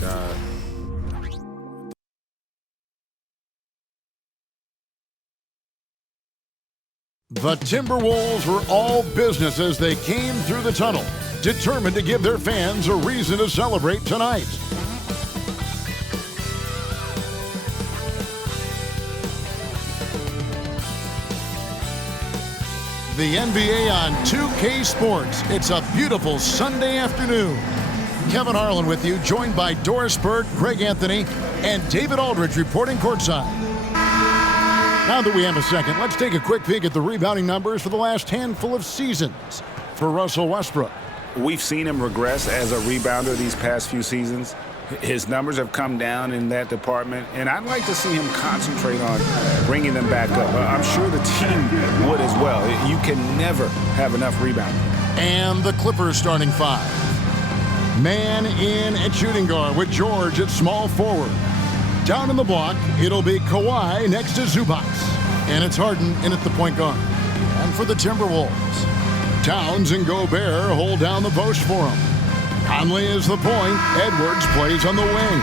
God. The Timberwolves were all business as they came through the tunnel, determined to give their fans a reason to celebrate tonight. The NBA on 2K Sports. It's a beautiful Sunday afternoon. Kevin Harlan with you, joined by Doris Burke, Greg Anthony, and David Aldridge reporting courtside. Now that we have a second, let's take a quick peek at the rebounding numbers for the last handful of seasons for Russell Westbrook. We've seen him regress as a rebounder these past few seasons. His numbers have come down in that department, and I'd like to see him concentrate on bringing them back up. I'm sure the team would as well. You can never have enough rebounding. And the Clippers starting five. Man in at shooting guard with George at small forward. Down in the block, it'll be Kawhi next to Zubac. And it's Harden in at the point guard. And for the Timberwolves, Towns and Gobert hold down the post for him. Conley is the point. Edwards plays on the wing.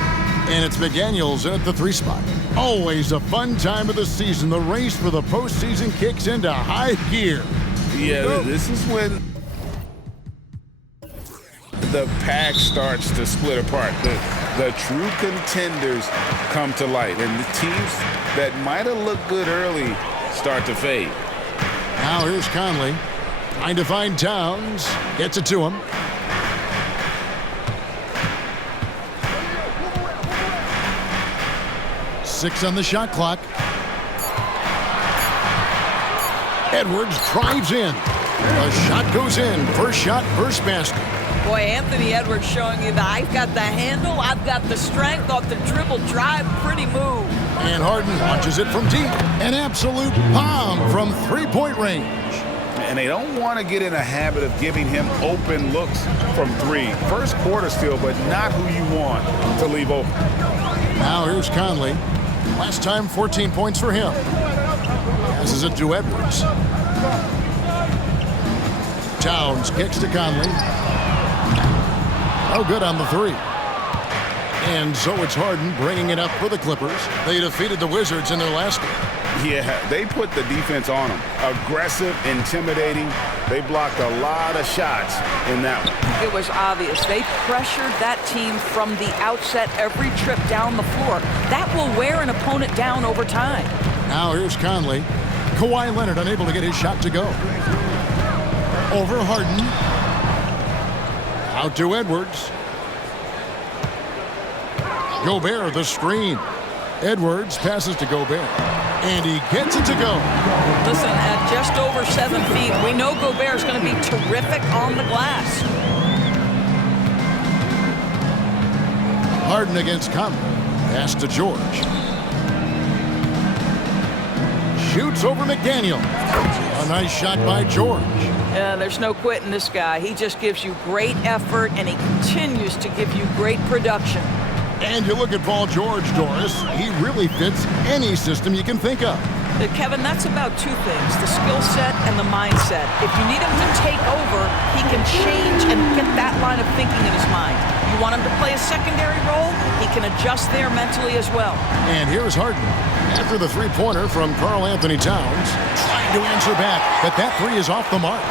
And it's McDaniels in at the three spot. Always a fun time of the season. The race for the postseason kicks into high gear. Yeah, this is when the pack starts to split apart. The true contenders come to light, and the teams that might have looked good early start to fade. Now here's Conley, trying to find Towns. Gets it to him. Six on the shot clock. Edwards drives in. The shot goes in. First shot, first basket. Boy, Anthony Edwards showing you that I've got the handle, I've got the strength off the dribble drive, pretty move. And Harden launches it from deep. An absolute bomb from three-point range. And they don't want to get in a habit of giving him open looks from three. First quarter still, but not who you want to leave open. Now here's Conley. Last time, 14 points for him. Passes it to Edwards. Towns kicks to Conley. Oh, good on the three. And so it's Harden bringing it up for the Clippers. They defeated the Wizards in their last game. Yeah, they put the defense on them. Aggressive, intimidating. They blocked a lot of shots in that one. It was obvious. They pressured that team from the outset every trip down the floor. That will wear an opponent down over time. Now here's Conley. Kawhi Leonard unable to get his shot to go. Over Harden. Out to Edwards. Gobert, the screen. Edwards passes to Gobert. And he gets it to go. Listen, at just over 7 feet, we know Gobert's going to be terrific on the glass. Harden against Conley. Pass to George. Shoots over McDaniel. A nice shot by George. Yeah, there's no quitting this guy. He just gives you great effort, and he continues to give you great production. And you look at Paul George, Doris, he really fits any system you can think of. Kevin, that's about two things, the skill set and the mindset. If you need him to take over, he can change and get that line of thinking in his mind. You want him to play a secondary role, he can adjust there mentally as well. And here's Harden. After the three-pointer from Karl Anthony Towns, trying to answer back, but that three is off the mark.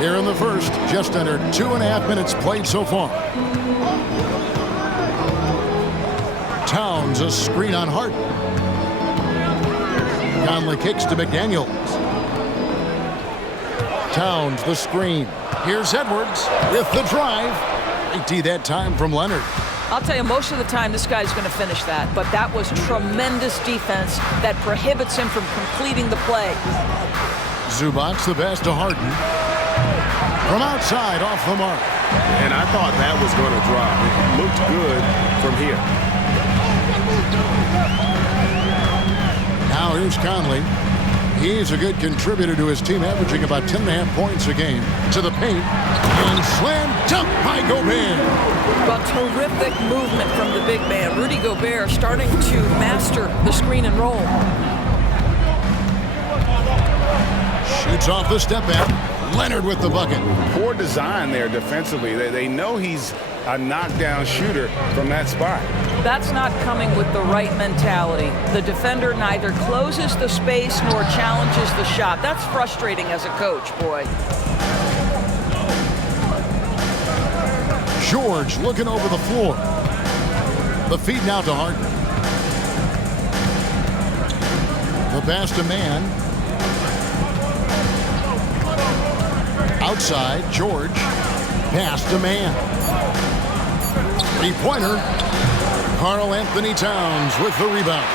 Here in the first, just under 2.5 minutes played so far. Towns, a screen on Harden. Conley kicks to McDaniels. Towns, the screen. Here's Edwards with the drive. Great D that time from Leonard. I'll tell you, most of the time this guy's going to finish that, but that was tremendous defense that prohibits him from completing the play. Zubac, the pass to Harden. From outside, off the mark. And I thought that was going to drop. It looked good from here. Now here's Conley. He's a good contributor to his team, averaging about 10.5 points a game. To the paint, and slam dunk by Gobert. Well, terrific movement from the big man. Rudy Gobert starting to master the screen and roll. Shoots off the step back. Leonard with the bucket. Poor design there defensively. They know he's a knockdown shooter from that spot. That's not coming with the right mentality. The defender neither closes the space nor challenges the shot. That's frustrating as a coach, boy. George looking over the floor. The feed now to Harden. The pass to Mann. Outside, George. Pass to Mann. Three-pointer. Karl Anthony Towns with the rebound.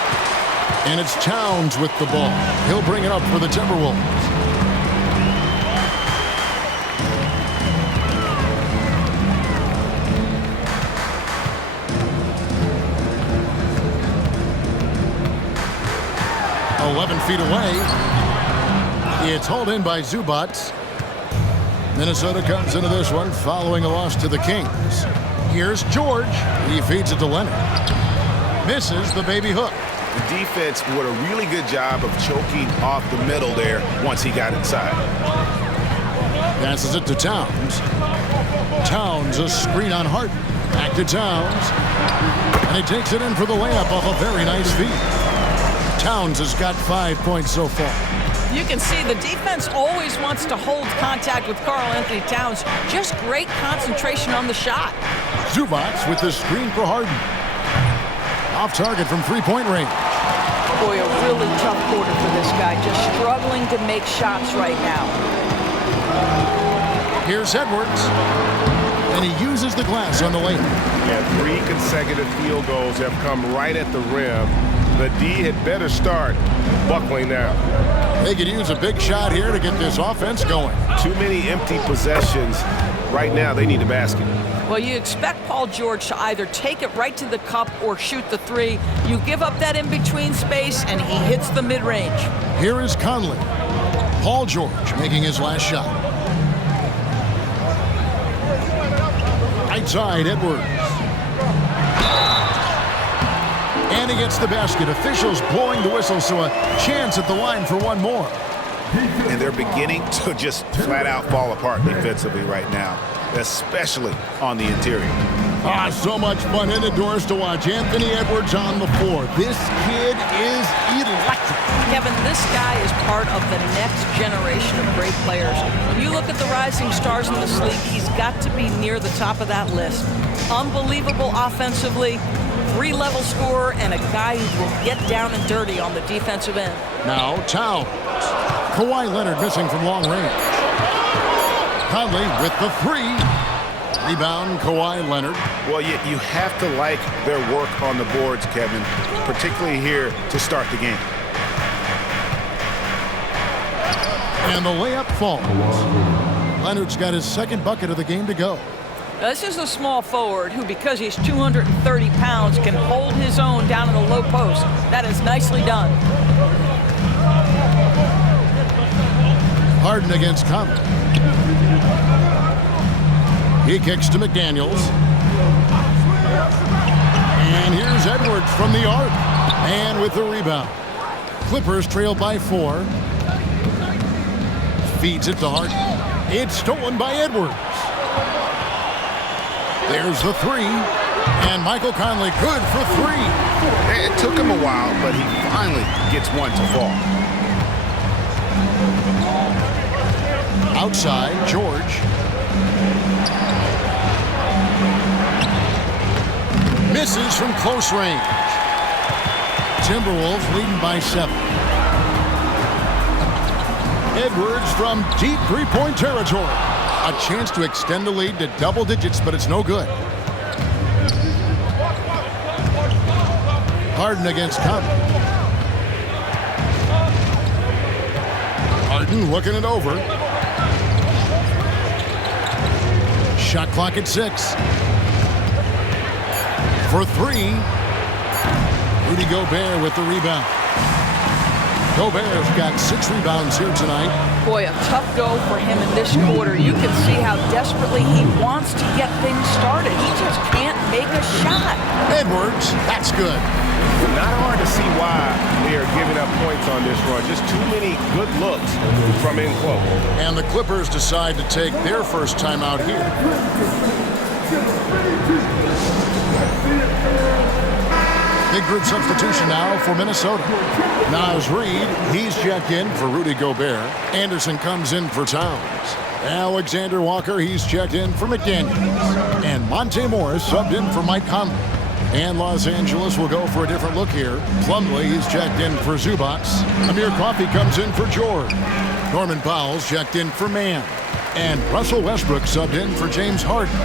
And it's Towns with the ball. He'll bring it up for the Timberwolves. Feet away. It's hauled in by Zubac. Minnesota comes into this one following a loss to the Kings. Here's George. He feeds it to Leonard. Misses the baby hook. The defense did a really good job of choking off the middle there once he got inside. Passes it to Towns. Towns, a screen on Harden. Back to Towns. And he takes it in for the layup off a very nice feed. Towns has got 5 points so far. You can see the defense always wants to hold contact with Karl Anthony Towns. Just great concentration on the shot. Zubac with the screen for Harden. Off target from three-point range. Boy, a really tough quarter for this guy. Just struggling to make shots right now. Here's Edwards. And he uses the glass on the layup. Yeah, 3 consecutive field goals have come right at the rim. The D had better start buckling now. They could use a big shot here to get this offense going. Too many empty possessions. Right now, they need a basket. Well, you expect Paul George to either take it right to the cup or shoot the three. You give up that in-between space, and he hits the mid-range. Here is Conley. Paul George making his last shot. Right side, Edwards. And he gets the basket. Officials blowing the whistle, so a chance at the line for one more. And they're beginning to just flat out fall apart defensively right now, especially on the interior. So much fun indoors to watch. Anthony Edwards on the floor. This kid is electric. Kevin, this guy is part of the next generation of great players. When you look at the rising stars in this league, he's got to be near the top of that list. Unbelievable offensively, 3-level scorer, and a guy who will get down and dirty on the defensive end. Now Towns. Kawhi Leonard missing from long range. Conley with the three. Rebound, Kawhi Leonard. Well, you have to like their work on the boards, Kevin, particularly here to start the game. And the layup falls. Leonard's got his second bucket of the game to go. Now, this is a small forward who, because he's 230 pounds, can hold his own down in the low post. That is nicely done. Harden against Conley. He kicks to McDaniels. And here's Edwards from the arc. And with the rebound. Clippers trail by 4. Feeds it to Harden. It's stolen by Edwards. There's the three. And Michael Conley good for 3. It took him a while, but he finally gets one to fall. Outside, George. Misses from close range. Timberwolves leading by 7. Edwards from deep three-point territory. A chance to extend the lead to double digits, but it's no good. Harden against Conley. Harden looking it over. Shot clock at 6. For 3. Rudy Gobert with the rebound. Gobert's got 6 rebounds here tonight. Boy, a tough go for him in this quarter. You can see how desperately he wants to get things started. He just can't make a shot. Edwards, that's good. Not hard to see why they are giving up points on this run. Just too many good looks from in close. And the Clippers decide to take their first time out here. Big group substitution now for Minnesota. Naz Reid, he's checked in for Rudy Gobert. Anderson comes in for Towns. Alexander Walker, he's checked in for McDaniels. And Monte Morris subbed in for Mike Conley. And Los Angeles will go for a different look here. Plumlee, he's checked in for Zubac. Amir Coffey comes in for George. Norman Powell's checked in for Mann. And Russell Westbrook subbed in for James Harden.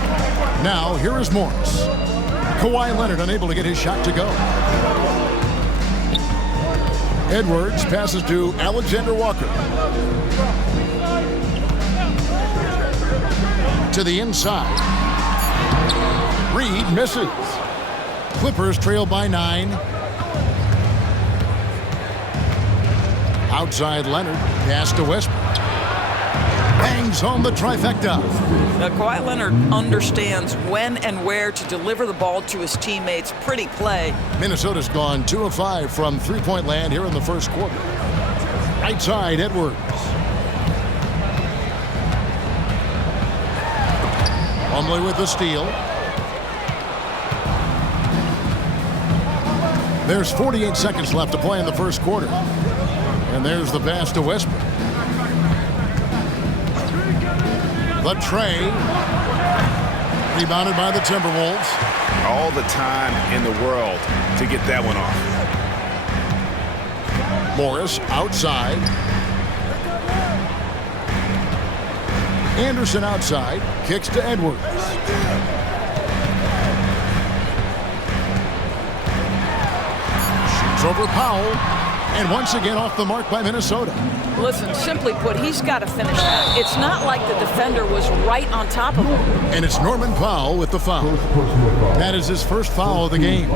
Now, here is Morris. Kawhi Leonard unable to get his shot to go. Edwards passes to Alexander Walker. To the inside. Reid misses. Clippers trail by 9. Outside Leonard. Pass to Westbrook. Bangs home the trifecta. Now, Kawhi Leonard understands when and where to deliver the ball to his teammates. Pretty play. Minnesota's gone 2 of 5 from three-point land here in the first quarter. Right side, Edwards. Plumlee with the steal. There's 48 seconds left to play in the first quarter. And there's the pass to Westbrook. The tray. Rebounded by the Timberwolves. All the time in the world to get that one off. Morris outside. Anderson outside. Kicks to Edwards. Shoots over Powell. And once again off the mark by Minnesota. Listen, simply put, he's got to finish that. It's not like the defender was right on top of him. And it's Norman Powell with the foul. That is his first foul of the game.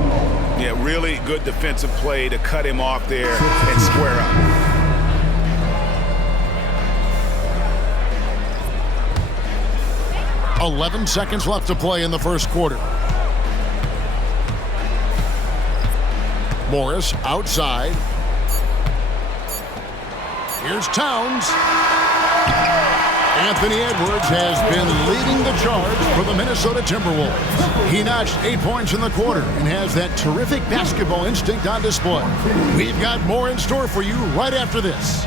Yeah, really good defensive play to cut him off there and square up. .11 seconds left to play in the first quarter. Morris outside. Here's Towns. Anthony Edwards has been leading the charge for the Minnesota Timberwolves. He notched 8 points in the quarter and has that terrific basketball instinct on display. We've got more in store for you right after this.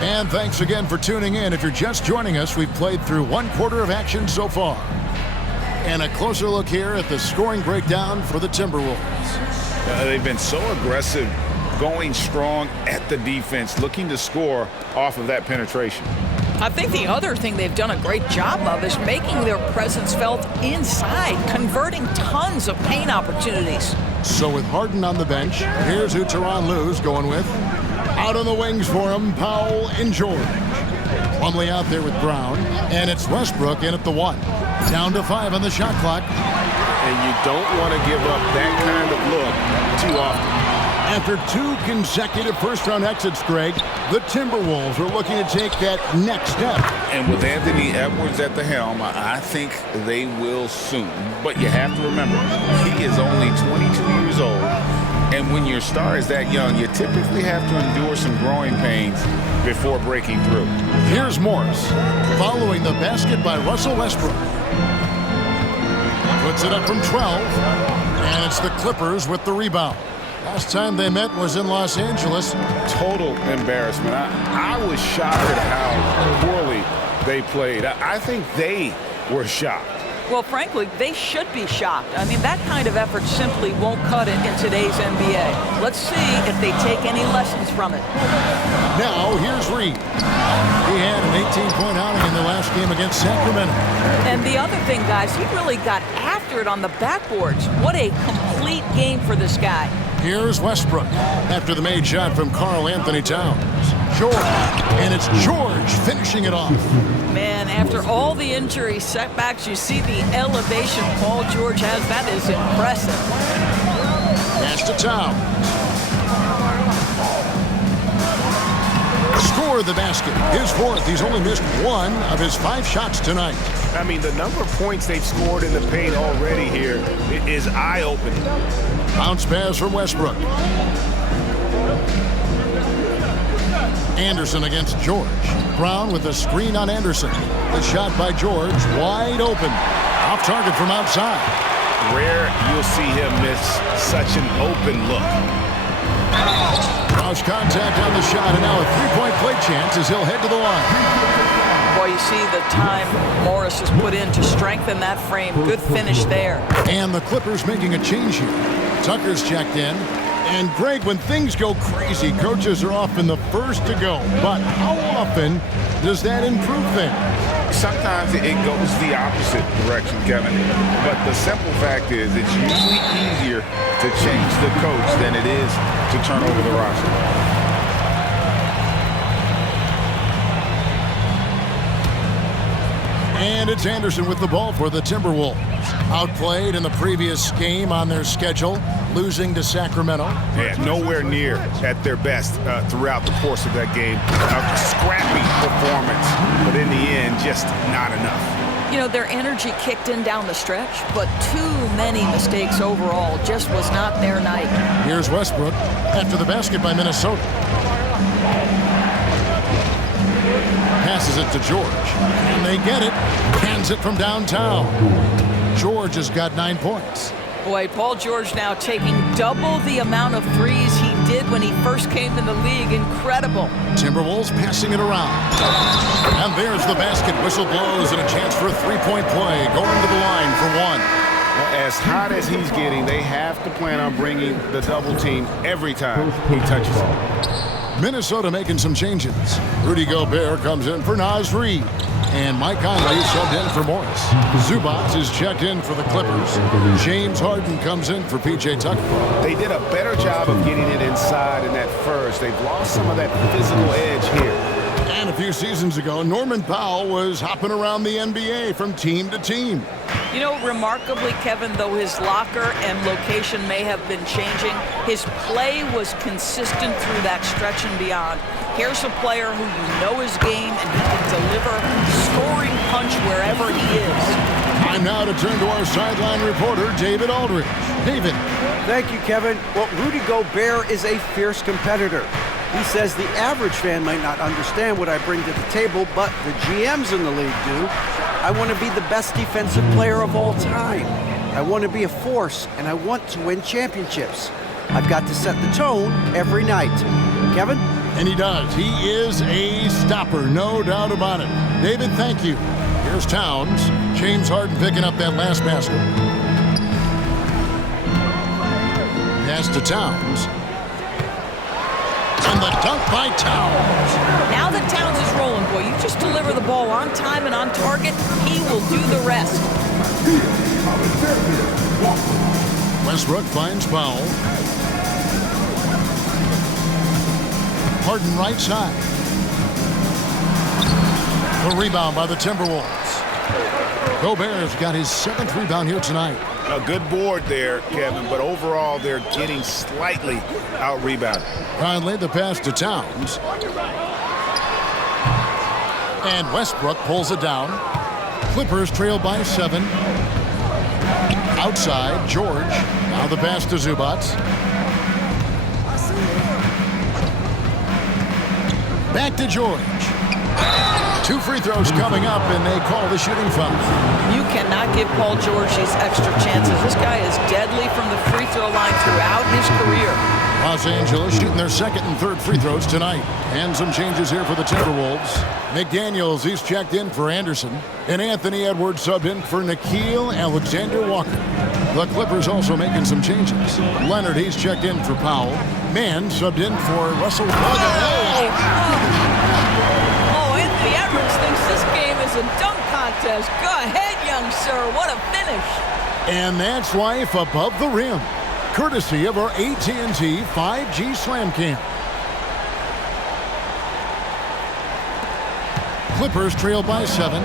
And thanks again for tuning in. If you're just joining us, we've played through 1 quarter of action so far. And a closer look here at the scoring breakdown for the Timberwolves. They've been so aggressive, going strong at the defense, looking to score off of that penetration. I think the other thing they've done a great job of is making their presence felt inside, converting tons of paint opportunities. So with Harden on the bench, here's who Tyronn Lue's going with. Out on the wings for him, Powell and George. Plumlee out there with Brown. And it's Westbrook in at the 1. Down to 5 on the shot clock. And you don't want to give up that kind of look too often. After 2 consecutive first-round exits, Greg, the Timberwolves are looking to take that next step. And with Anthony Edwards at the helm, I think they will soon. But you have to remember, he is only 22 years old. And when your star is that young, you typically have to endure some growing pains before breaking through. Here's Morris, following the basket by Russell Westbrook. Puts it up from 12, and it's the Clippers with the rebound. Last time they met was in Los Angeles. Total embarrassment. I was shocked at how poorly they played. I think they were shocked. Well, frankly, they should be shocked. I mean, that kind of effort simply won't cut it in today's NBA. Let's see if they take any lessons from it. Now, here's Reid. He had an 18-point outing in the last game against Sacramento. And the other thing, guys, he really got after it on the backboards. What a complete game for this guy. Here's Westbrook after the made shot from Karl Anthony Towns. George, and it's George finishing it off. Man, after all the injury setbacks, you see the elevation Paul George has. That is impressive. Pass to Towns. Score the basket. His fourth. He's only missed one of his 5 shots tonight. I mean, the number of points they've scored in the paint already here is eye-opening. Bounce pass from Westbrook. Anderson against George. Brown with a screen on Anderson. The shot by George, wide open. Off target from outside. Rare you'll see him miss such an open look. Cross contact on the shot, and now a 3-point play chance as he'll head to the line. Boy, you see the time Morris has put in to strengthen that frame. Good finish there. And the Clippers making a change here. Tucker's checked in. And Greg, when things go crazy, coaches are often the first to go. But how often does that improve things? Sometimes it goes the opposite direction, Kevin. But the simple fact is it's usually easier to change the coach than it is to turn over the roster. And it's Anderson with the ball for the Timberwolves. Outplayed in the previous game on their schedule, losing to Sacramento. Yeah, nowhere near at their best throughout the course of that game. A scrappy performance, but in the end, just not enough. You know, their energy kicked in down the stretch, but too many mistakes overall. Just was not their night. Here's Westbrook after the basket by Minnesota. Passes it to George. And they get it. Cans it from downtown. George has got 9 points. Boy, Paul George now taking double the amount of threes he did when he first came in the league. Incredible. Timberwolves passing it around. And there's the basket. Whistle blows and a chance for a 3-point play. Going to the line for one. As hot as he's getting, they have to plan on bringing the double team every time he touches it. Minnesota making some changes. Rudy Gobert comes in for Naz Reid. And Mike Conley subbed in for Morris. Zubac is checked in for the Clippers. James Harden comes in for P.J. Tucker. They did a better job of getting it inside in that first. They've lost some of that physical edge here. And a few seasons ago, Norman Powell was hopping around the NBA from team to team. You know, remarkably, Kevin, though his locker and location may have been changing, his play was consistent through that stretch and beyond. Here's a player who you know his game and he can deliver scoring punch wherever he is. Time now to turn to our sideline reporter, David Aldridge. David. Thank you, Kevin. Well, Rudy Gobert is a fierce competitor. He says the average fan might not understand what I bring to the table, but the GMs in the league do. I want to be the best defensive player of all time. I want to be a force, and I want to win championships. I've got to set the tone every night. Kevin? And he does. He is a stopper, no doubt about it. David, thank you. Here's Towns. James Harden picking up that last basket. Pass to Towns. And the dunk by Towns. Now that Towns is rolling, boy, you just deliver the ball on time and on target, he will do the rest. Westbrook finds Powell. Harden right side. The rebound by the Timberwolves. Gobert's got his 7th rebound here tonight. A good board there, Kevin, but overall they're getting slightly out-rebounded. Conley the pass to Towns. And Westbrook pulls it down. Clippers trail by 7. Outside, George. Now the pass to Zubac. Back to George. 2 free throws coming up, and they call the shooting foul. You cannot give Paul George these extra chances. This guy is deadly from the free throw line throughout his career. Los Angeles shooting their 2nd and 3rd free throws tonight. And some changes here for the Timberwolves. McDaniels, he's checked in for Anderson. And Anthony Edwards subbed in for Nickeil Alexander-Walker. The Clippers also making some changes. Leonard, he's checked in for Powell. Mann subbed in for Russell Anthony Edwards thinks this game is a dunk contest. Go ahead, young sir. What a finish. And that's life above the rim. courtesy of our AT&T 5G Slam Cam. Clippers trail by 7.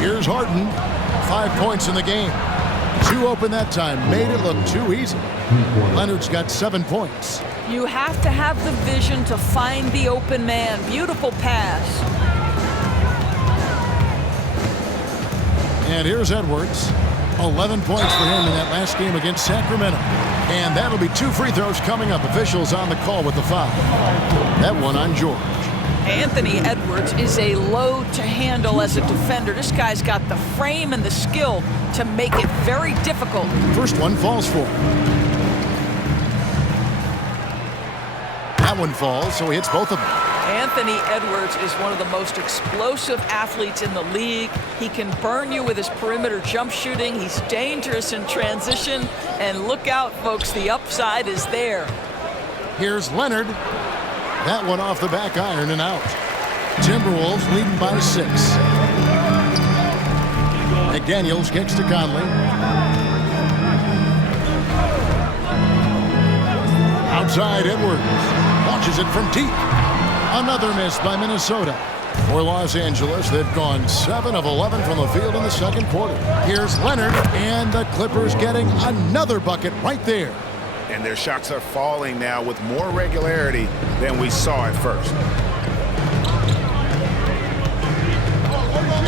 Here's Harden. 5 points in the game. 2 open that time. Made it look too easy. Leonard's got 7 points. You have to have the vision to find the open man. Beautiful pass. And here's Edwards. 11 points for him in that last game against Sacramento. And that'll be 2 free throws coming up. Officials on the call with the foul. That one on George. Anthony Edwards is a load to handle as a defender. This guy's got the frame and the skill to make it very difficult. First one falls for him. That one falls, so he hits both of them. Anthony Edwards is one of the most explosive athletes in the league. He can burn you with his perimeter jump shooting. He's dangerous in transition. And look out, folks, the upside is there. Here's Leonard. That one off the back iron and out. Timberwolves leading by 6. McDaniels kicks to Conley. Outside Edwards. Launches it from deep. Another miss by Minnesota. For Los Angeles, they've gone 7 of 11 from the field in the second quarter. Here's Leonard, and the Clippers getting another bucket right there. And their shots are falling now with more regularity than we saw at first.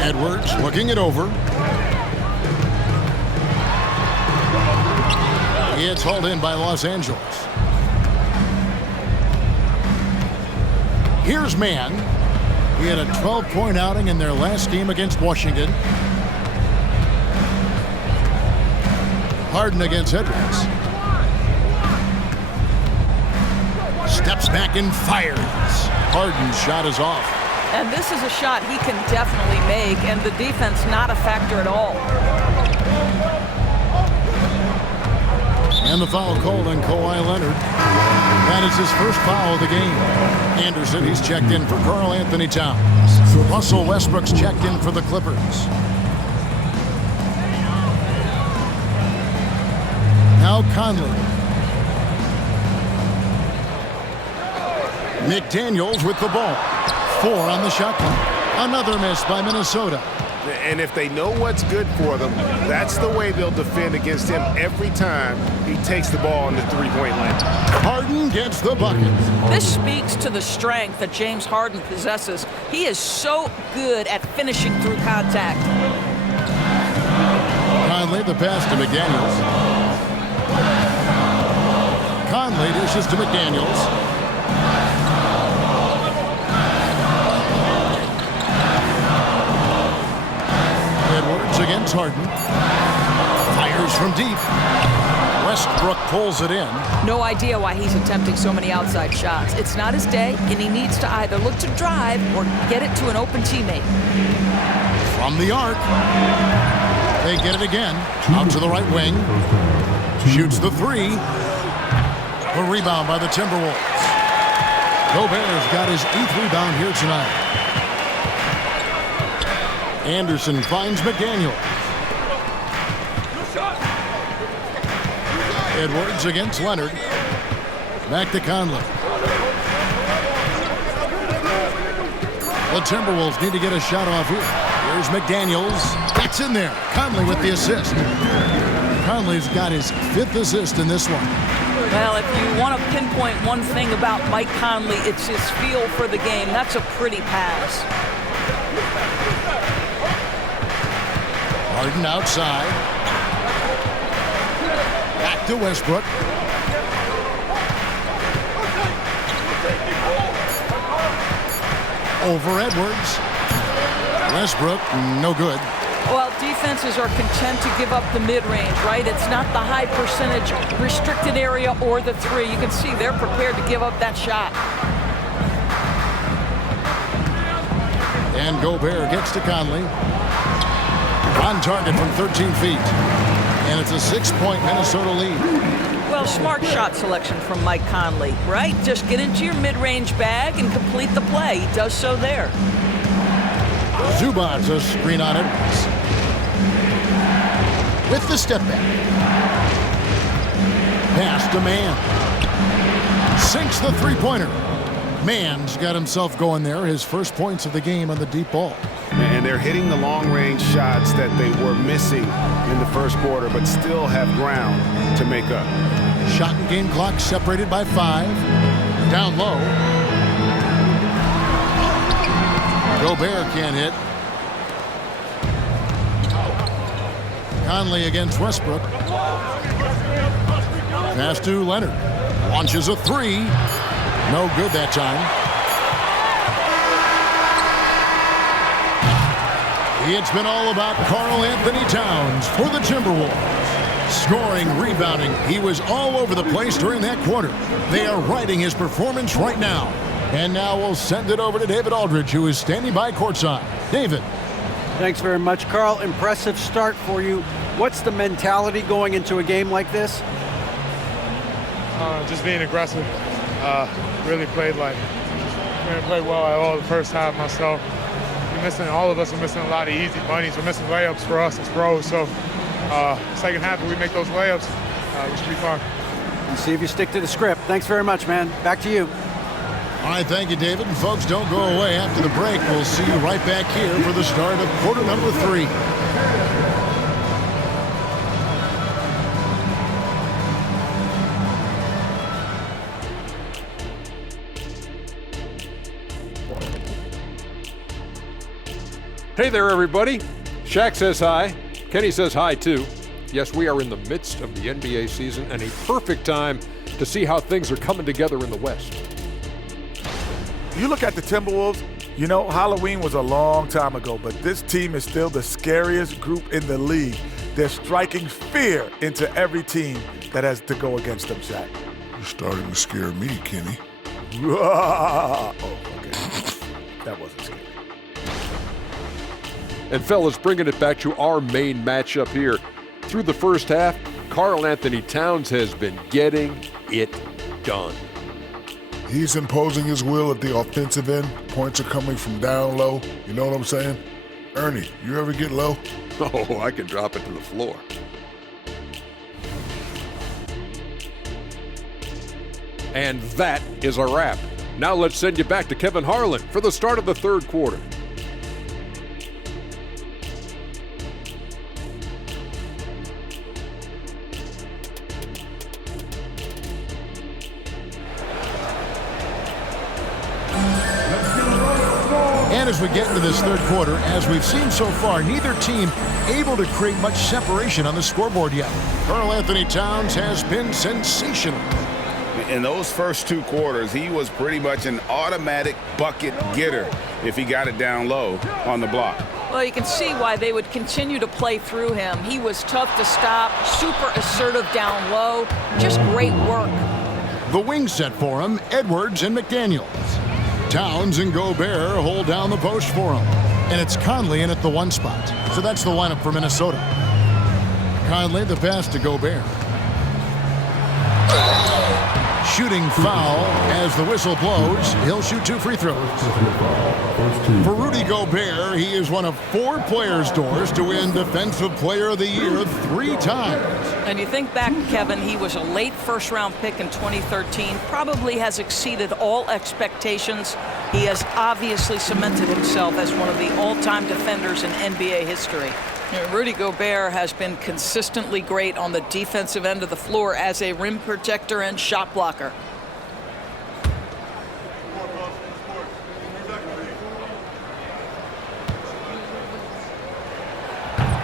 Edwards looking it over. It's hauled in by Los Angeles. Here's Mann. He had a 12-point outing in their last game against Washington. Harden against Edwards. Steps back and fires. Harden's shot is off. And this is a shot he can definitely make, and the defense not a factor at all. And the foul called on Kawhi Leonard. That is his first foul of the game. Anderson, he's checked in for Karl Anthony Towns. Russell Westbrook's checked in for the Clippers. Now Conley. McDaniels with the ball. 4 on the shot clock. Another miss by Minnesota. And if they know what's good for them, that's the way they'll defend against him every time he takes the ball in the three-point line. Harden gets the bucket. This speaks to the strength that James Harden possesses. He is so good at finishing through contact. Conley, the pass to McDaniels. Conley dishes to McDaniels. Edwards against Harden. Fires from deep. Westbrook pulls it in. No idea why he's attempting so many outside shots. It's not his day, and he needs to either look to drive or get it to an open teammate. From the arc. They get it again. Out to the right wing. Shoots the 3. The rebound by the Timberwolves. Gobert's got his 8th rebound here tonight. Anderson finds McDaniel. Edwards against Leonard. Back to Conley. The Timberwolves need to get a shot off here. Here's McDaniels. That's in there. Conley with the assist. Conley's got his 5th assist in this one. Well, if you want to pinpoint one thing about Mike Conley, it's his feel for the game. That's a pretty pass. Harden outside. Back to Westbrook. Over Edwards. Westbrook, no good. Well, defenses are content to give up the mid-range, right? It's not the high percentage restricted area or the 3. You can see they're prepared to give up that shot. And Gobert gets to Conley. On target from 13 feet. And it's a 6-point Minnesota lead. Well, smart shot selection from Mike Conley, right? Just get into your mid-range bag and complete the play. He does so there. Zubac a screen on Edwards. with the step back. Pass to Mann. Sinks the three-pointer. Mann's got himself going there. His first points of the game on the deep ball. And they're hitting the long-range shots that they were missing in the first quarter, but still have ground to make up. Shot and game clock separated by 5. Down low. Gobert can't hit. Conley against Westbrook. Pass to Leonard. Launches a 3. No good that time. It's been all about Karl Anthony Towns for the Timberwolves. Scoring, rebounding, he was all over the place during that quarter. They are riding his performance right now. And now we'll send it over to David Aldridge, who is standing by courtside. David. Thanks very much, Carl. Impressive start for you. What's the mentality going into a game like this? Just being aggressive. Really played well at all the first half myself. All of us are missing a lot of easy bunnies. We're missing layups for us as pros. So second half, if we make those layups, we should be fine. And see if you stick to the script. Thanks very much, man. Back to you. All right, thank you, David. And folks, don't go away. After the break, we'll see you right back here for the start of quarter number 3. Hey there, everybody. Shaq says hi. Kenny says hi, too. Yes, we are in the midst of the NBA season and a perfect time to see how things are coming together in the West. You look at the Timberwolves, you know, Halloween was a long time ago, but this team is still the scariest group in the league. They're striking fear into every team that has to go against them, Shaq. You're starting to scare me, Kenny. Oh, okay. That wasn't scary. And fellas, bringing it back to our main matchup here. Through the first half, Karl Anthony Towns has been getting it done. He's imposing his will at the offensive end. Points are coming from down low. You know what I'm saying? Ernie, you ever get low? Oh, I can drop it to the floor. And that is a wrap. Now let's send you back to Kevin Harlan for the start of the third quarter. And as we get into this third quarter, as we've seen so far, neither team able to create much separation on the scoreboard yet. Karl Anthony Towns has been sensational. In those first 2 quarters, he was pretty much an automatic bucket getter if he got it down low on the block. Well, you can see why they would continue to play through him. He was tough to stop, super assertive down low, just great work. The wing set for him, Edwards and McDaniels. Towns and Gobert hold down the post for him. And it's Conley in at the 1 spot. So that's the lineup for Minnesota. Conley, the pass to Gobert. Shooting foul as the whistle blows. He'll shoot 2 free throws. For Rudy Gobert, he is one of 4 players, Doors, to win Defensive Player of the Year 3 times. And you think back, Kevin, he was a late first-round pick in 2013, probably has exceeded all expectations. He has obviously cemented himself as one of the all-time defenders in NBA history. Rudy Gobert has been consistently great on the defensive end of the floor as a rim protector and shot blocker.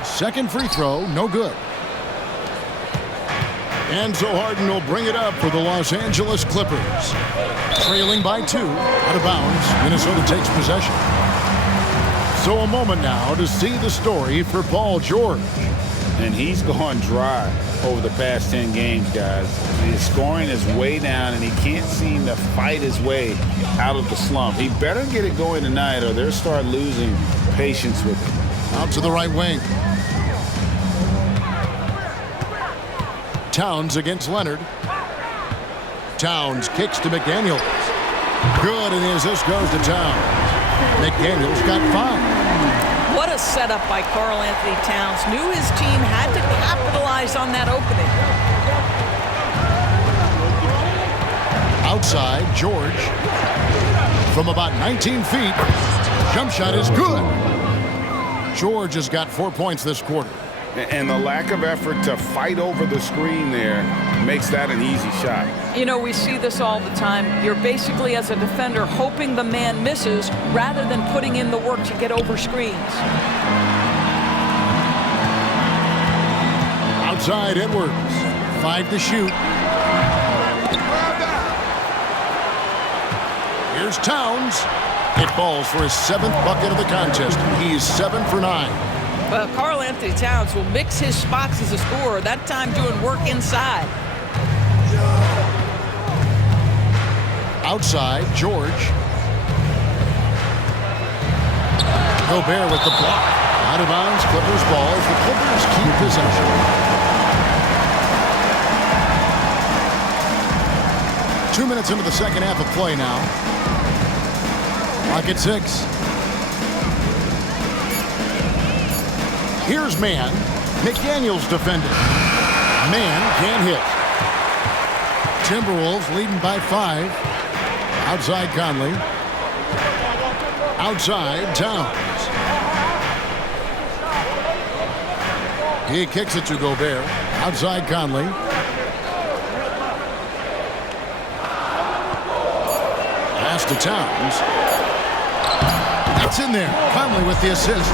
Second free throw, no good. Enzo Harden will bring it up for the Los Angeles Clippers. Trailing by 2, out of bounds, Minnesota takes possession. So a moment now to see the story for Paul George. And he's gone dry over the past 10 games, guys. His scoring is way down, and he can't seem to fight his way out of the slump. He better get it going tonight, or they'll start losing patience with him. Out to the right wing. Towns against Leonard. Towns kicks to McDaniels. Good, and the assist goes to Towns. McDaniels got 5. What a setup by Karl Anthony Towns. Knew his team had to capitalize on that opening. Outside, George. From about 19 feet. Jump shot is good. George has got 4 points this quarter. And the lack of effort to fight over the screen there makes that an easy shot. You know, we see this all the time. You're basically, as a defender, hoping the man misses rather than putting in the work to get over screens. Outside, Edwards. 5 to shoot. Here's Towns. It falls for his 7th bucket of the contest. He's 7 for 9. Well, Karl Anthony Towns will mix his spots as a scorer, that time doing work inside. Outside, George. Gobert with the block. Out of bounds, Clippers ball as the Clippers keep possession. Two minutes into the second half of play now. Clock at 6. Here's Mann. McDaniels defending. Mann can't hit. Timberwolves leading by 5. Outside Conley. Outside Towns. He kicks it to Gobert. Outside Conley. Pass to Towns. That's in there. Conley with the assist.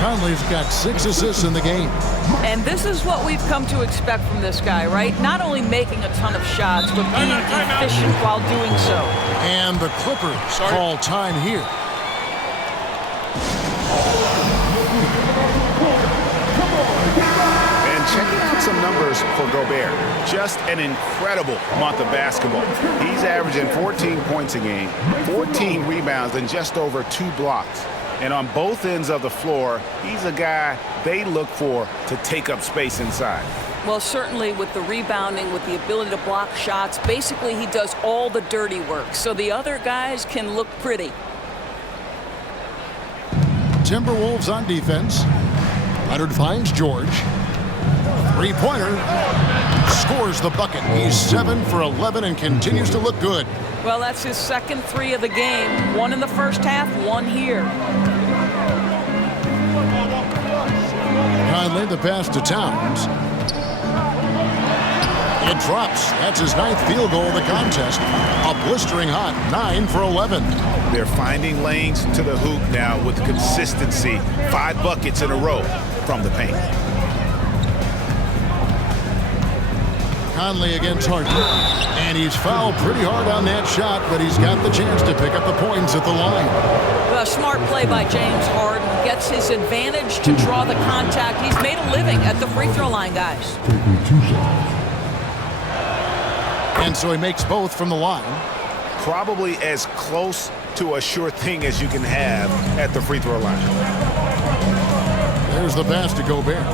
Conley's got 6 assists in the game. And this is what we've come to expect from this guy, right? Not only making a ton of shots, but being efficient while doing so. And the Clippers call time here. And checking out some numbers for Gobert. Just an incredible month of basketball. He's averaging 14 points a game, 14 rebounds, and just over 2 blocks. And on both ends of the floor, he's a guy they look for to take up space inside. Well, certainly with the rebounding, with the ability to block shots, basically he does all the dirty work, so the other guys can look pretty. Timberwolves on defense. Leonard finds George. Three-pointer. Scores the bucket. He's 7 for 11 and continues to look good. Well, that's his second 3 of the game. 1 in the first half, 1 here. Conley, the pass to Towns. It drops. That's his 9th field goal of the contest. A blistering hot 9 for 11. They're finding lanes to the hoop now with consistency. 5 buckets in a row from the paint. Conley against Harden. And he's fouled pretty hard on that shot, but he's got the chance to pick up the points at the line. A smart play by James Harden. Gets his advantage to draw the contact. He's made a living at the free throw line, guys. And so he makes both from the line. Probably as close to a sure thing as you can have at the free throw line. There's the pass to Gobert.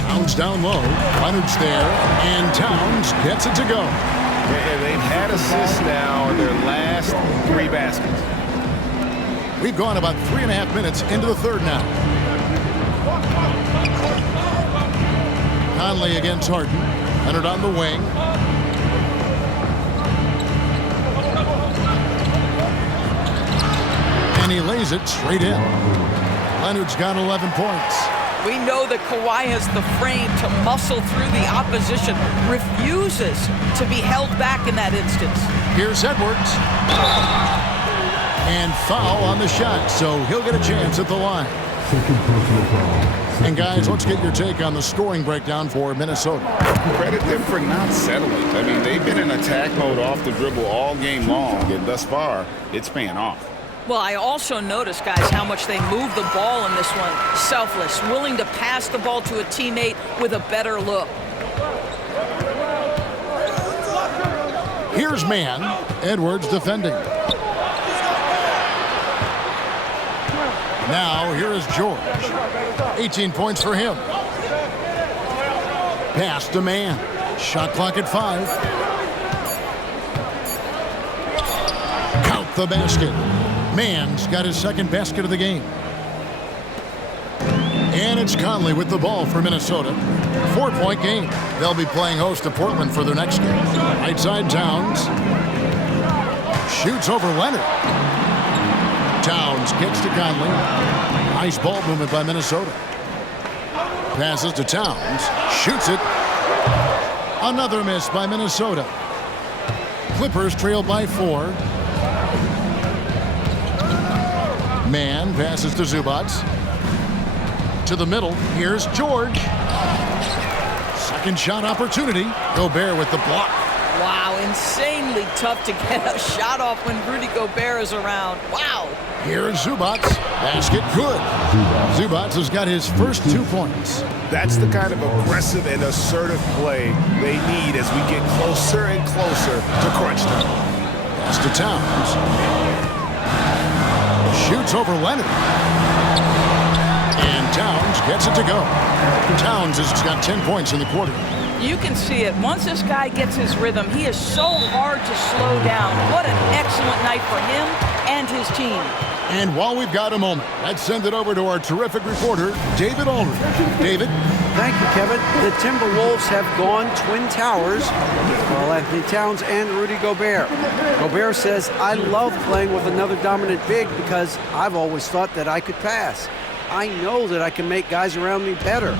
Towns down low. Leonard's there. And Towns gets it to go. They've had assists now in their last 3 baskets. We've gone about 3.5 minutes into the third now. Conley against Harden. Leonard on the wing. And he lays it straight in. Leonard's got 11 points. We know that Kawhi has the frame to muscle through the opposition, refuses to be held back in that instance. Here's Edwards. And foul on the shot, so he'll get a chance at the line. And guys, let's get your take on the scoring breakdown for Minnesota. Credit them for not settling. I mean, they've been in attack mode off the dribble all game long, and thus far, it's paying off. Well, I also noticed, guys, how much they move the ball in this one. Selfless, willing to pass the ball to a teammate with a better look. Here's Mann. Edwards defending. Now, here is George. 18 points for him. Pass to Mann. Shot clock at 5. Count the basket. Mann's got his second basket of the game. And it's Conley with the ball for Minnesota. 4-point game. They'll be playing host to Portland for their next game. Right side, Towns. Shoots over Leonard. Towns gets to Conley. Nice ball movement by Minnesota. Passes to Towns. Shoots it. Another miss by Minnesota. Clippers trail by 4. Mann passes to Zubac. To the middle. Here's George. Second shot opportunity. Gobert with the block. Wow, insanely tough to get a shot off when Rudy Gobert is around. Wow. Here's Zubac. Basket good. Zubac has got his first 2 points. That's the kind of aggressive and assertive play they need as we get closer and closer to crunch time. Pass to Towns. Shoots over Leonard. And Towns gets it to go. Towns has got 10 points in the quarter. You can see it. Once this guy gets his rhythm, he is so hard to slow down. What an excellent night for him and his team. And while we've got a moment, let's send it over to our terrific reporter, David Aldridge. David? Thank you, Kevin. The Timberwolves have gone Twin Towers with Karl-Anthony Towns and Rudy Gobert. Gobert says, I love playing with another dominant big because I've always thought that I could pass. I know that I can make guys around me better.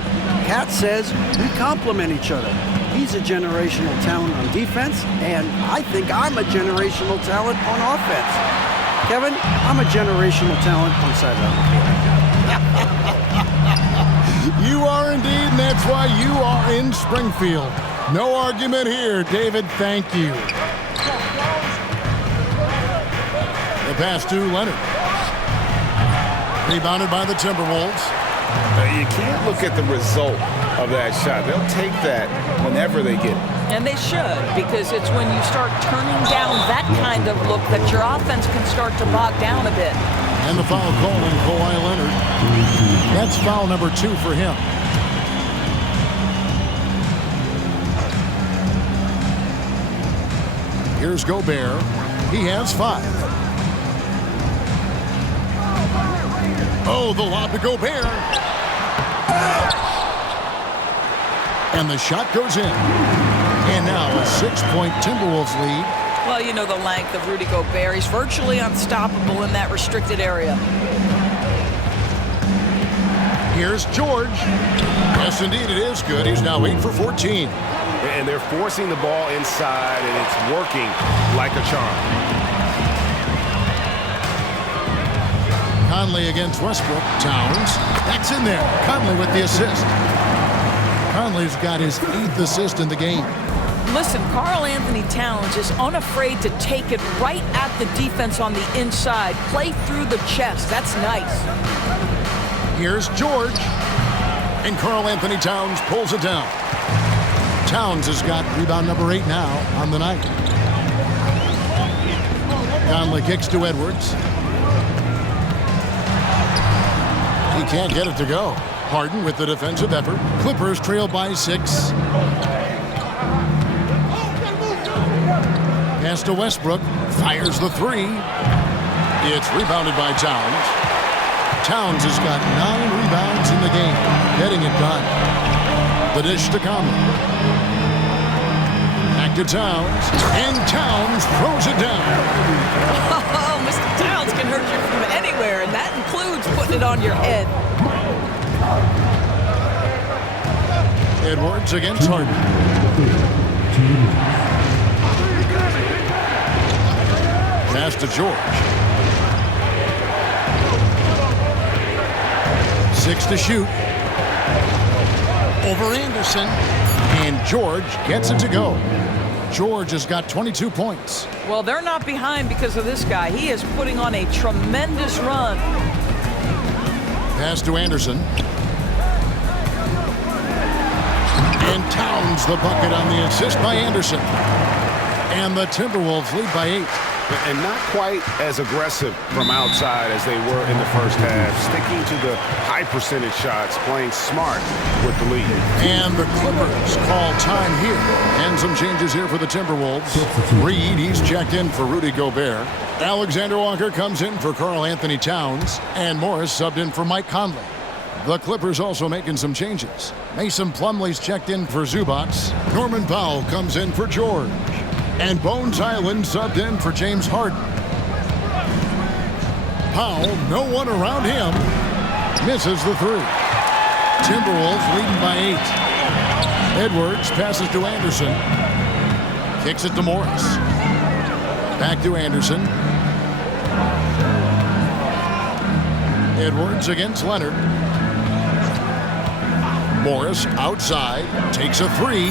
Cat says we complement each other. He's a generational talent on defense, and I think I'm a generational talent on offense. Kevin, I'm a generational talent on sideline. You are indeed, and that's why you are in Springfield. No argument here, David. Thank you. The pass to Leonard. Rebounded by the Timberwolves. You can't look at the result of that shot. They'll take that whenever they get it. And they should, because it's when you start turning down that kind of look that your offense can start to bog down a bit. And the foul call on Kawhi Leonard. That's foul number 2 for him. Here's Gobert. He has 5. Oh, the lob to Gobert. And the shot goes in. And now a 6-point Timberwolves lead. Well, you know the length of Rudy Gobert. He's virtually unstoppable in that restricted area. Here's George. Yes, indeed, it is good. He's now 8 for 14. And they're forcing the ball inside, and it's working like a charm. Conley against Westbrook. Towns. That's in there. Conley with the assist. Conley's got his 8th assist in the game. Listen, Karl-Anthony Towns is unafraid to take it right at the defense on the inside. Play through the chest. That's nice. Here's George. And Karl-Anthony Towns pulls it down. Towns has got rebound number 8 now on the night. Conley kicks to Edwards. He can't get it to go. Harden with the defensive effort. Clippers trail by 6. Pass to Westbrook. Fires the 3. It's rebounded by Towns. Towns has got 9 rebounds in the game. Getting it done. The dish to Conley. Back to Towns. And Towns throws it down. Oh, Mr. Towns can hurt you from anywhere, and that includes putting it on your head. Edwards against Harden. Pass to George. 6 to shoot. Over Anderson. And George gets it to go. George has got 22 points. Well, they're not behind because of this guy. He is putting on a tremendous run. Pass to Anderson. And Towns the bucket on the assist by Anderson. And the Timberwolves lead by 8. and not quite as aggressive from outside as they were in the first half, sticking to the high percentage shots, playing smart with the lead. And the Clippers call time here. And some changes here for the Timberwolves. Reed, he's checked in for Rudy Gobert. Alexander Walker comes in for Karl Anthony Towns. And Morris subbed in for Mike Conley. The Clippers also making some changes. Mason Plumlee's checked in for Zubac. Norman Powell comes in for George. And Bones Highland subbed in for James Harden. Powell, no one around him, misses the three. Timberwolves leading by 8. Edwards passes to Anderson. Kicks it to Morris. Back to Anderson. Edwards against Leonard. Morris outside, takes a three.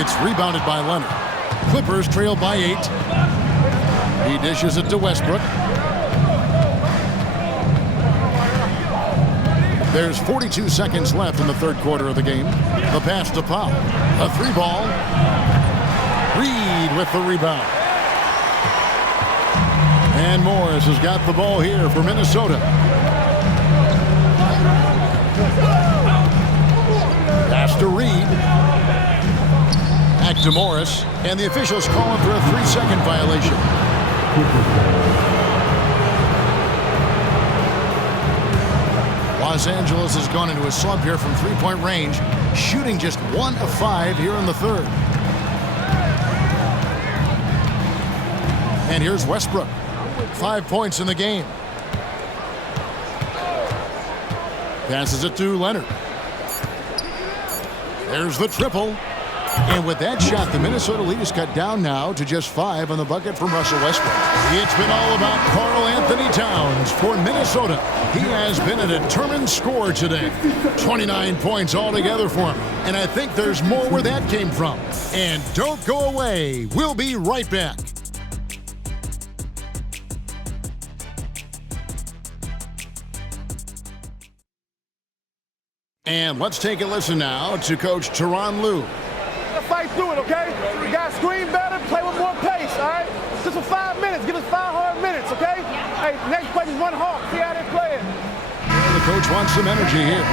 It's rebounded by Leonard. Clippers trail by 8. He dishes it to Westbrook. There's 42 seconds left in the third quarter of the game. The pass to Powell. A 3-ball. Reed with the rebound. And Morris has got the ball here for Minnesota. Pass to Reed. Back to Morris. And the officials call him for a 3-second violation. Los Angeles has gone into a slump here from three-point range, shooting just 1 of 5 here in the third. And here's Westbrook. 5 points in the game. Passes it to Leonard. There's the triple. And with that shot, the Minnesota lead is cut down now to just 5 on the bucket from Russell Westbrook. It's been all about Karl Anthony Towns for Minnesota. He has been a determined scorer today. 29 points altogether for him. And I think there's more where that came from. And don't go away. We'll be right back. And let's take a listen now to Coach Tyronn Lue. Fight through it, okay? You guys scream better, play with more pace, all right? Just for 5 minutes. Give us 5 hard minutes, okay? Hey, next play, just run hard. See how they're playing. The coach wants some energy here.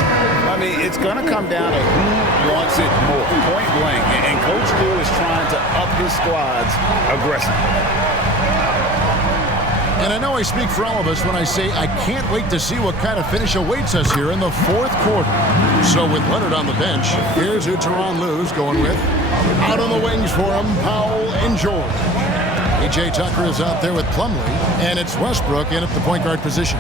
I mean, it's going to come down to who wants it more, point blank. And Coach Lue is trying to up his squad's aggressiveness. And I know I speak for all of us when I say I can't wait to see what kind of finish awaits us here in the fourth quarter. So with Leonard on the bench, here's who Tyronn Lue's going with. Out on the wings for him, Powell and George. P.J. Tucker is out there with Plumlee, and it's Westbrook in at the point guard position.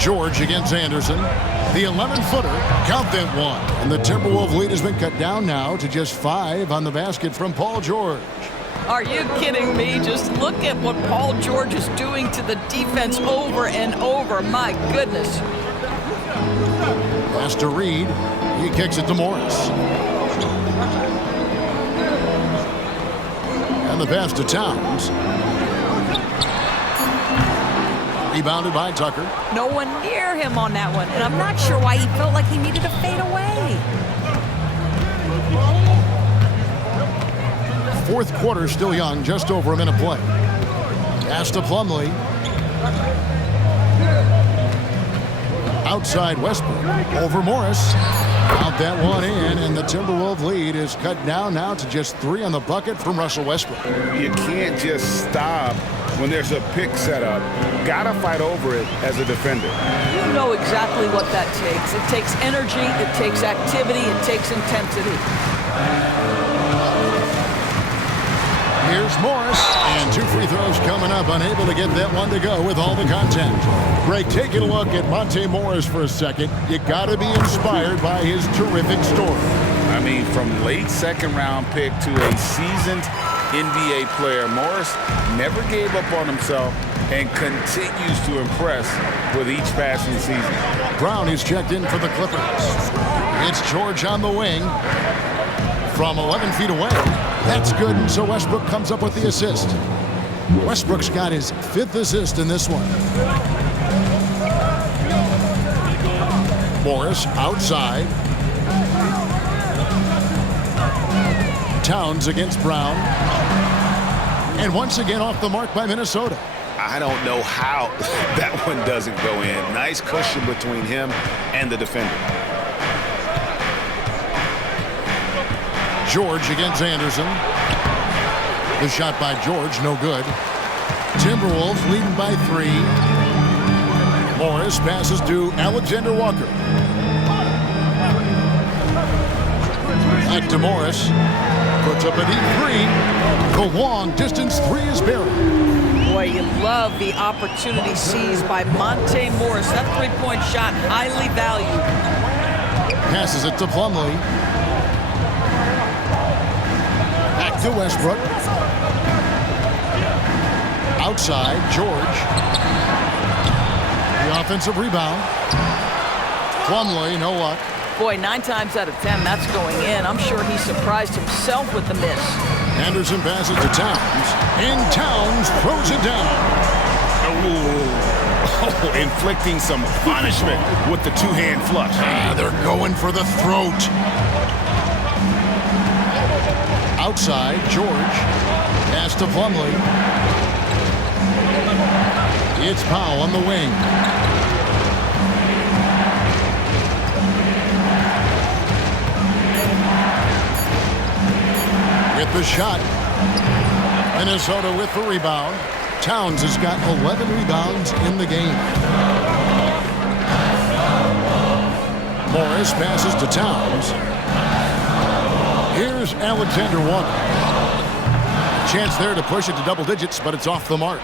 George against Anderson. The 11-footer, count that one. And the Timberwolves lead has been cut down now to just 5 on the basket from Paul George. Are you kidding me? Just look at what Paul George is doing to the defense over and over. My goodness. Pass to Reed. He kicks it to Morris. And the pass to Towns. Rebounded by Tucker. No one near him on that one. And I'm not sure why he felt like he needed to fade away. Fourth quarter still young, just over a minute play. Pass to Plumlee. Outside Westbrook. Over Morris. Out that one in, and the Timberwolves lead is cut down now to just 3 on the bucket from Russell Westbrook. You can't just stop when there's a pick set up. Gotta fight over it as a defender. You know exactly what that takes. It takes energy, it takes activity, it takes intensity. Here's Morris, and 2 free throws coming up, unable to get that one to go with all the contact. Greg, taking a look at Monte Morris for a second. You got to be inspired by his terrific story. I mean, from late second-round pick to a seasoned NBA player, Morris never gave up on himself and continues to impress with each passing season. Brown is checked in for the Clippers. It's George on the wing from 11 feet away. That's good, and so Westbrook comes up with the assist. Westbrook's got his 5th assist in this one. Morris outside. Towns against Brown. And once again off the mark by Minnesota. I don't know how that one doesn't go in. Nice cushion between him and the defender. George against Anderson. The shot by George, no good. Timberwolves leading by 3. Morris passes to Alexander Walker. Back to Morris. Puts up a deep 3. The long distance 3 is buried. Boy, you love the opportunity seized by Monte Morris. That three-point shot, highly valued. Passes it to Plumlee. Back to Westbrook. Outside, George. The offensive rebound. Plumlee, no luck. Boy, 9 times out of 10, that's going in. I'm sure he surprised himself with the miss. Anderson passes to Towns, and Towns throws it down. Oh, inflicting some punishment with the two-hand flush. They're going for the throat. Outside, George. Pass to Plumlee. It's Powell on the wing. With the shot. Minnesota with the rebound. Towns has got 11 rebounds in the game. Morris passes to Towns. Here's Alexander Walker. Chance there to push it to double digits, but it's off the mark.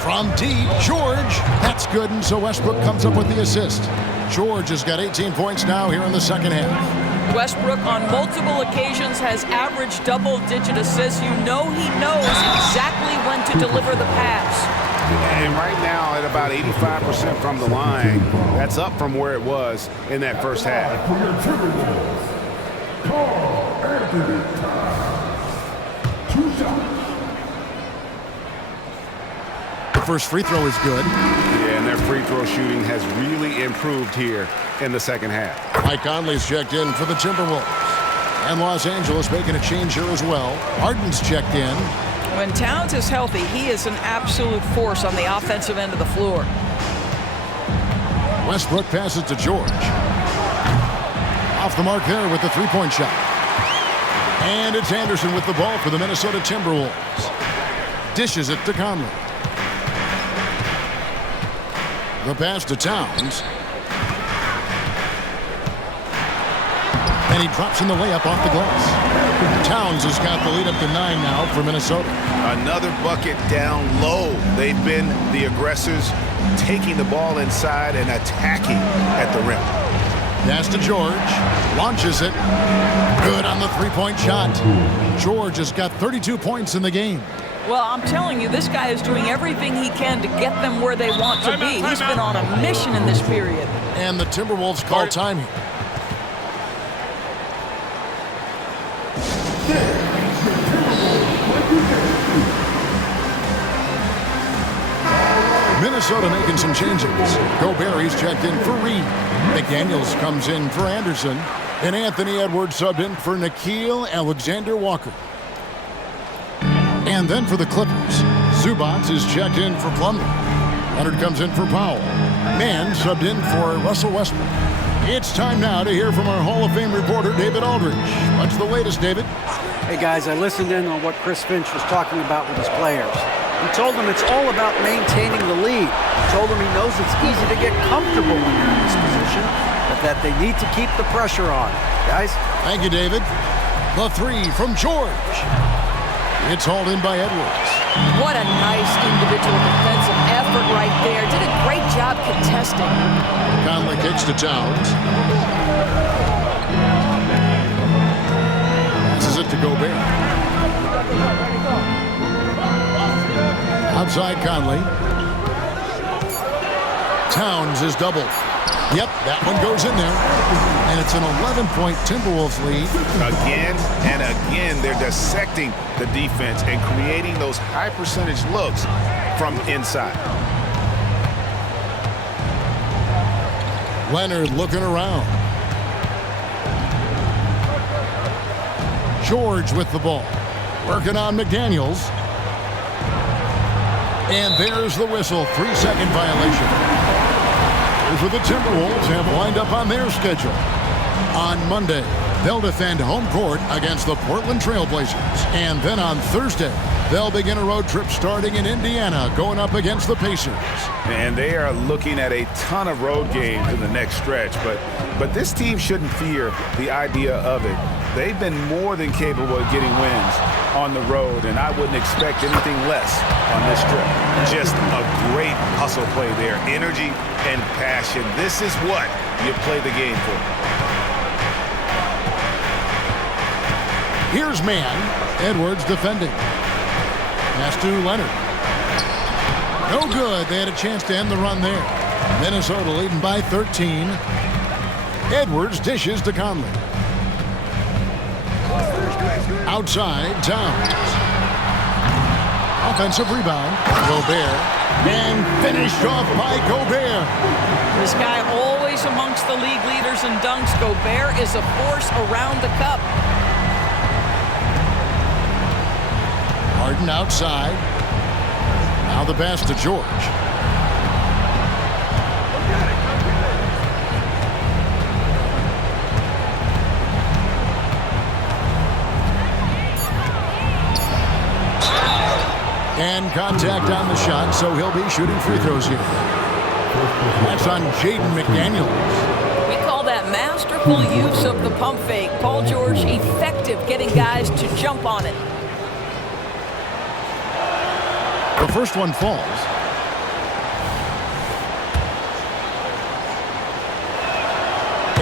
From deep, George. That's good, and so Westbrook comes up with the assist. George has got 18 points now here in the second half. Westbrook on multiple occasions has averaged double-digit assists. You know he knows exactly when to deliver the pass. And right now at about 85% from the line, that's up from where it was in that first half. The first free throw is good. Yeah, and their free throw shooting has really improved here in the second half. Mike Conley's checked in for the Timberwolves. And Los Angeles making a change here as well. Harden's checked in. When Towns is healthy, he is an absolute force on the offensive end of the floor. Westbrook passes to George. Off the mark there with the three-point shot. And it's Anderson with the ball for the Minnesota Timberwolves. Dishes it to Conley. The pass to Towns. And he drops in the layup off the glass. Towns has got the lead up to 9 now for Minnesota. Another bucket down low. They've been the aggressors, taking the ball inside and attacking at the rim. Pass to George. Launches it. Good on the three-point shot. George has got 32 points in the game. Well, I'm telling you, this guy is doing everything he can to get them where they want to be. He's been on a mission in this period. And the Timberwolves call time here. Minnesota making some changes. Gobert checked in for Reed. McDaniels comes in for Anderson. And Anthony Edwards subbed in for Nickeil Alexander-Walker. And then for the Clippers, Zubac is checked in for Plumlee. Leonard comes in for Powell. Mann subbed in for Russell Westbrook. It's time now to hear from our Hall of Fame reporter, David Aldridge. What's the latest, David? Hey, guys, I listened in on what Chris Finch was talking about with his players. He told them it's all about maintaining the lead. He told them he knows it's easy to get comfortable when you're in this position, but that they need to keep the pressure on. Guys? Thank you, David. The three from George. It's hauled in by Edwards. What a nice individual defensive effort right there. Did a great job contesting. Conley kicks to Towns. Passes it to Gobert. Outside Conley. Towns is doubled. Yep, that one goes in there. And it's an 11-point Timberwolves lead. Again and again, they're dissecting the defense and creating those high-percentage looks from inside. Leonard looking around. George with the ball. Working on McDaniels. And there's the whistle. 3-second violation. Here's what the Timberwolves have lined up on their schedule. On Monday, they'll defend home court against the Portland Trailblazers. And then on Thursday, they'll begin a road trip starting in Indiana, going up against the Pacers. And they are looking at a ton of road games in the next stretch, but this team shouldn't fear the idea of it. They've been more than capable of getting wins on the road, and I wouldn't expect anything less on this trip. Just a great hustle play there. Energy and passion. This is what you play the game for. Here's man. Edwards defending. Pass to Leonard. No good. They had a chance to end the run there. Minnesota leading by 13. Edwards dishes to Conley. Outside, Towns. Offensive rebound. Gobert. And finished off by Gobert. This guy always amongst the league leaders in dunks. Gobert is a force around the cup. Harden outside. Now the pass to George. And contact on the shot, so he'll be shooting free throws here. That's on Jaden McDaniels. We call that masterful use of the pump fake. Paul George effective getting guys to jump on it. The first one falls.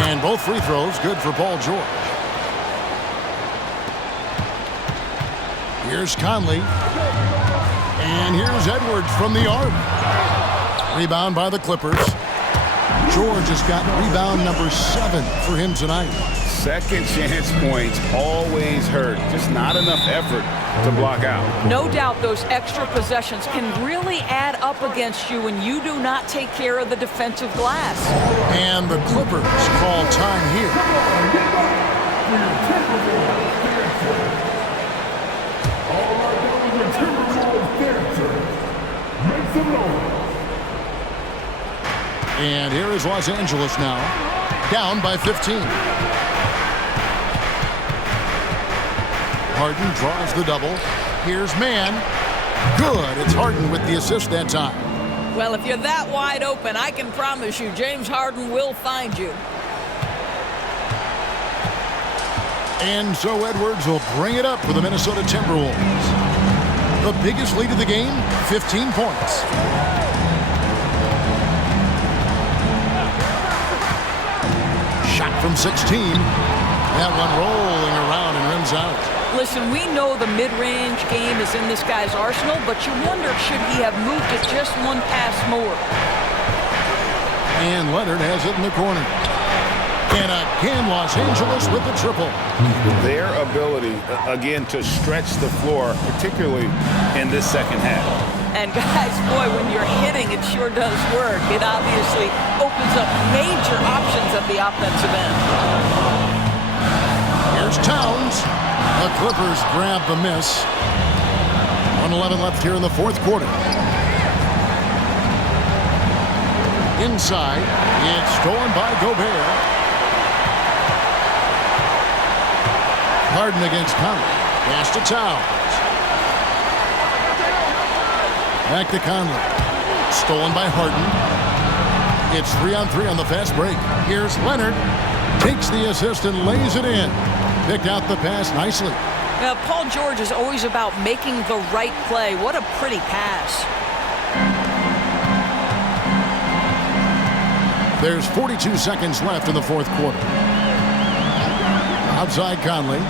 And both free throws good for Paul George. Here's Conley. And here's Edwards from the arc. Rebound by the Clippers. George has got rebound number 7 for him tonight. Second chance points always hurt. Just not enough effort to block out. No doubt those extra possessions can really add up against you when you do not take care of the defensive glass. And the Clippers call time here. And here is Los Angeles now, down by 15. Harden draws the double. Here's man. Good. It's Harden with the assist that time. Well, if you're that wide open, I can promise you James Harden will find you. And so Edwards will bring it up for the Minnesota Timberwolves. The biggest lead of the game, 15 points. Shot from 16. That one rolling around and rims out. Listen, we know the mid-range game is in this guy's arsenal, but you wonder, should he have moved it just one pass more? And Leonard has it in the corner. And again, Los Angeles with the triple. Their ability, again, to stretch the floor, particularly in this second half. And guys, boy, when you're hitting, it sure does work. It obviously opens up major options at the offensive end. Here's Towns. The Clippers grab the miss. 1:11 left here in the fourth quarter. Inside, it's stolen by Gobert. Harden against Conley. Pass to Towns. Back to Conley. Stolen by Harden. It's 3-on-3 on the fast break. Here's Leonard. Takes the assist and lays it in. Picked out the pass nicely. Now, Paul George is always about making the right play. What a pretty pass. There's 42 seconds left in the fourth quarter. Outside Conley.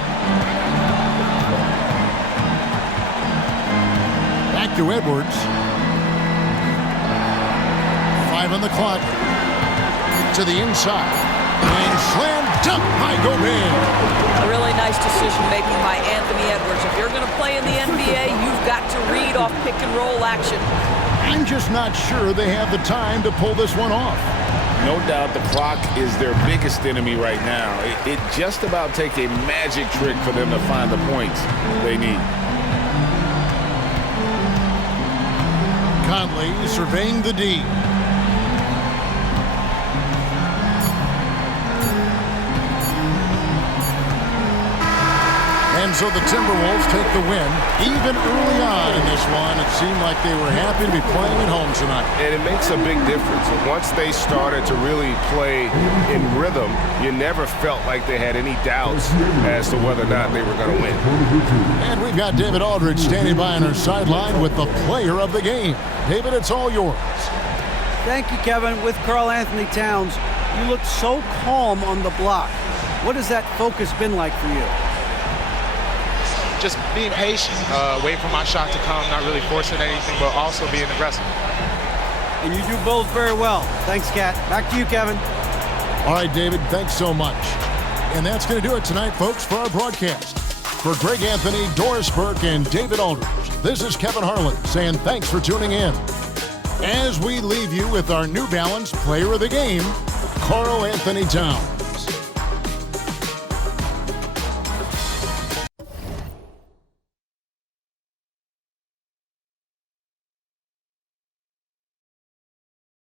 Back to Edwards. 5 on the clock. To the inside. And slam dunk by Gobert. A really nice decision making by Anthony Edwards. If you're going to play in the NBA, you've got to read off pick and roll action. I'm just not sure they have the time to pull this one off. No doubt the clock is their biggest enemy right now. It just about take a magic trick for them to find the points they need. Conley surveying the D. And so the Timberwolves take the win. Even early on in this one, it seemed like they were happy to be playing at home tonight. And it makes a big difference. Once they started to really play in rhythm, you never felt like they had any doubts as to whether or not they were going to win. And we've got David Aldridge standing by on our sideline with the player of the game. David, it's all yours. Thank you, Kevin. With Karl Anthony Towns, you look so calm on the block. What has that focus been like for you? Just being patient, waiting for my shot to come, not really forcing anything, but also being aggressive. And you do both very well. Thanks, Kat. Back to you, Kevin. All right, David, thanks so much. And that's going to do it tonight, folks, for our broadcast. For Greg Anthony, Doris Burke, and David Aldridge, this is Kevin Harlan saying thanks for tuning in. As we leave you with our New Balance Player of the Game, Karl Anthony Towns.